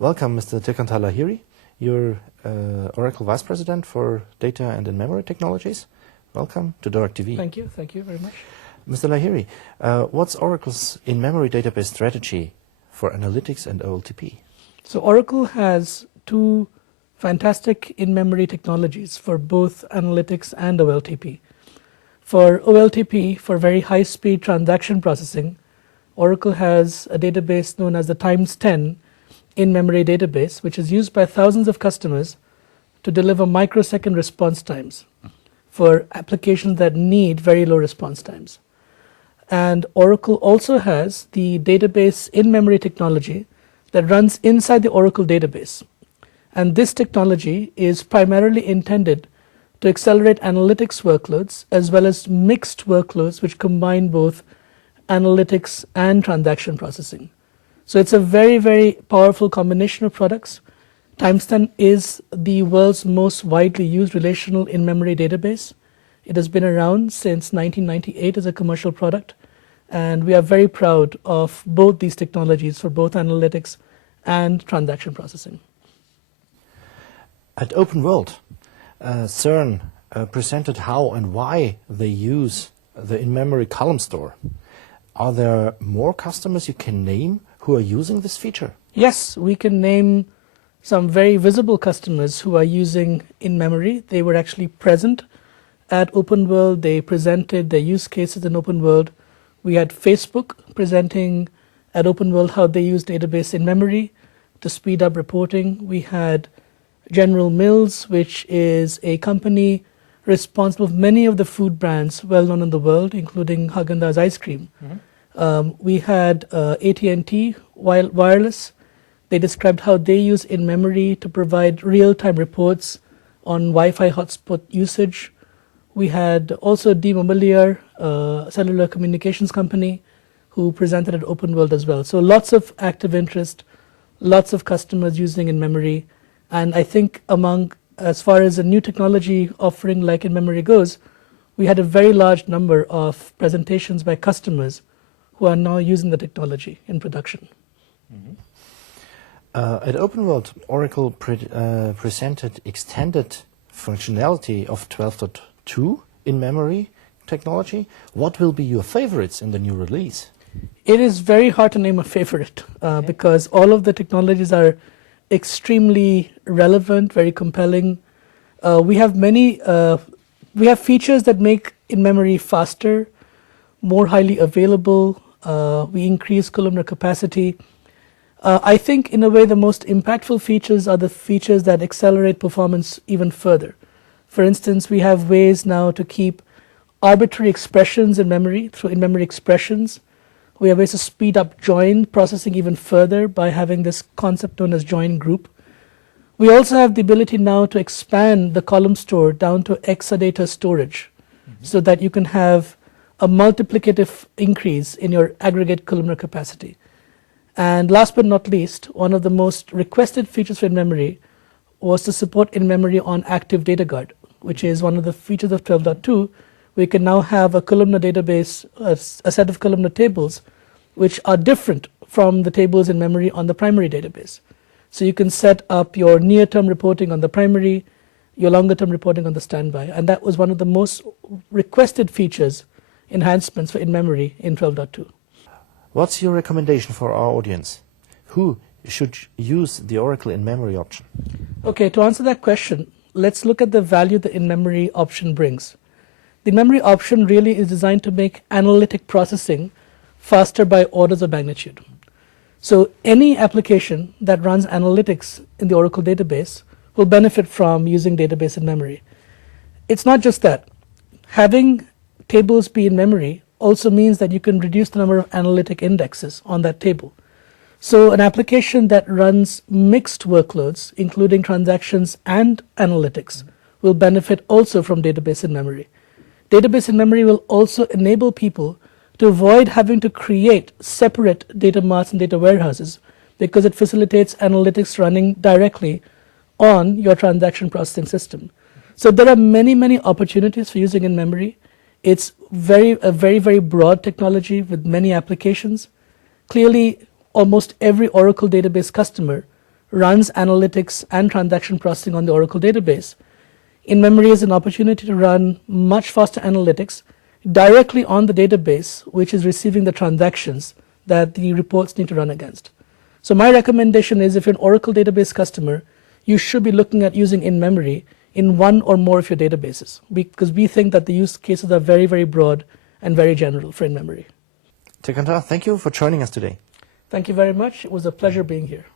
Welcome, Mr. Tirthankar Lahiri. You're Oracle Vice President for Data and In-Memory Technologies. Welcome to DOAG TV. Thank you very much. Mr. Lahiri, what's Oracle's in-memory database strategy for analytics and OLTP? So Oracle has two fantastic in-memory technologies for both analytics and OLTP. For OLTP, for very high-speed transaction processing, Oracle has a database known as the TimesTen In-Memory Database, which is used by thousands of customers to deliver microsecond response times for applications that need very low response times. And Oracle also has the database in-memory technology that runs inside the Oracle database. And this technology is primarily intended to accelerate analytics workloads as well as mixed workloads which combine both analytics and transaction processing. So it's a very, very powerful combination of products. TimesTen is the world's most widely used relational in-memory database. It has been around since 1998 as a commercial product, and we are very proud of both these technologies for both analytics and transaction processing. At Open World, CERN presented how and why they use the in-memory column store. Are there more customers you can name who are using this feature? Yes, we can name some very visible customers who are using in-memory. They were actually present at Open World. They presented their use cases in Open World. We had Facebook presenting at Open World how they use database in-memory to speed up reporting. We had General Mills, which is a company responsible for many of the food brands well known in the world, including Haagen-Dazs ice cream. We had AT&T Wireless. They described how they use in-memory to provide real-time reports on Wi-Fi hotspot usage. We had also D-Mobilier, cellular communications company, who presented at Open World as well. So lots of active interest, lots of customers using in-memory. And I think as far as a new technology offering like in-memory goes, we had a very large number of presentations by customers who are now using the technology in production. At Open World, Oracle presented extended functionality of 12.2 in-memory technology. What will be your favorites in the new release? It is very hard to name a favorite because all of the technologies are extremely relevant, very compelling. We have features that make in-memory faster, more highly available. We increase columnar capacity. I think in a way the most impactful features are the features that accelerate performance even further. For instance, we have ways now to keep arbitrary expressions in memory through in-memory expressions. We have ways to speed up join processing even further by having this concept known as join group. We also have the ability now to expand the column store down to exadata storage so that you can have a multiplicative increase in your aggregate columnar capacity. And last but not least, one of the most requested features for in-memory was to support in-memory on active data guard, which is one of the features of 12.2. We can now have a columnar database, a set of columnar tables, which are different from the tables in memory on the primary database. So you can set up your near-term reporting on the primary, your longer-term reporting on the standby. And that was one of the most requested features, enhancements for in-memory in 12.2. What's your recommendation for our audience? Who should use the Oracle in-memory option? Okay, to answer that question, let's look at the value the in-memory option brings. The memory option really is designed to make analytic processing faster by orders of magnitude. So any application that runs analytics in the Oracle database will benefit from using database in memory. It's not just that. Having tables be in memory also means that you can reduce the number of analytic indexes on that table. So an application that runs mixed workloads, including transactions and analytics, will benefit also from database in memory. Database in memory will also enable people to avoid having to create separate data marts and data warehouses because it facilitates analytics running directly on your transaction processing system. So there are many, many opportunities for using in memory. It's a very, very broad technology with many applications. Clearly, almost every Oracle database customer runs analytics and transaction processing on the Oracle database, InMemory is an opportunity to run much faster analytics directly on the database, which is receiving the transactions that the reports need to run against. So my recommendation is, if you're an Oracle database customer, you should be looking at using InMemory in one or more of your databases, because we think that the use cases are very, very broad and very general for InMemory. Tirthankar, thank you for joining us today. Thank you very much. It was a pleasure being here.